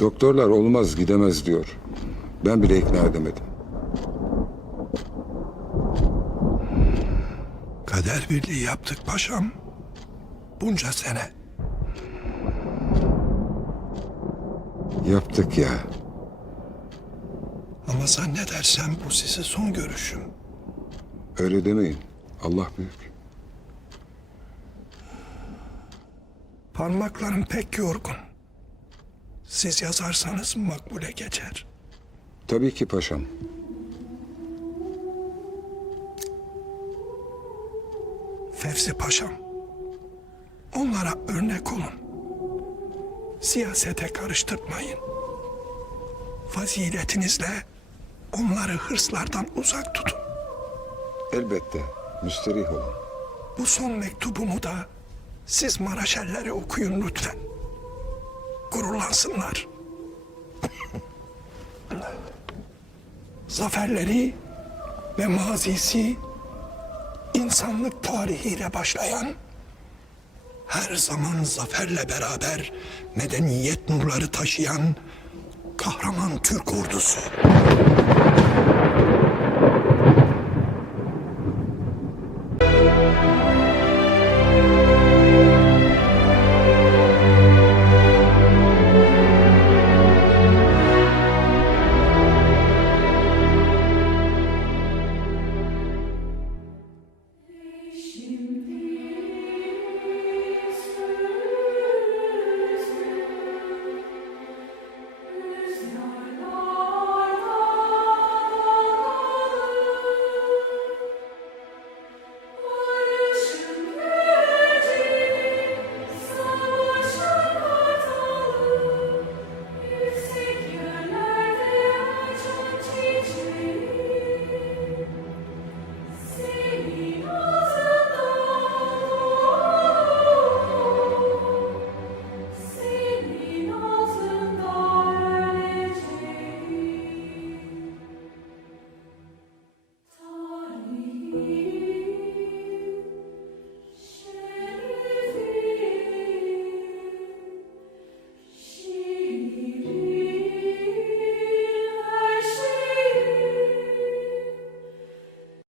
Doktorlar olmaz gidemez diyor. Ben bile ikna edemedim. Kader birliği yaptık paşam. Bunca sene. Yaptık ya. Ama zannedersem bu size son görüşüm. Öyle demeyin. Allah büyük. Parmaklarım pek yorgun. Siz yazarsanız makbule geçer. Tabii ki paşam. Fevzi Paşam. Onlara örnek olun. Siyasete karıştırmayın. Faziletinizle onları hırslardan uzak tutun. Elbette. Müsterih olun. Bu son mektubumu da siz Maraşellere okuyun lütfen. Gururlansınlar. Zaferleri ve mazisi insanlık tarihiyle başlayan her zaman zaferle beraber medeniyet nurları taşıyan kahraman Türk ordusu.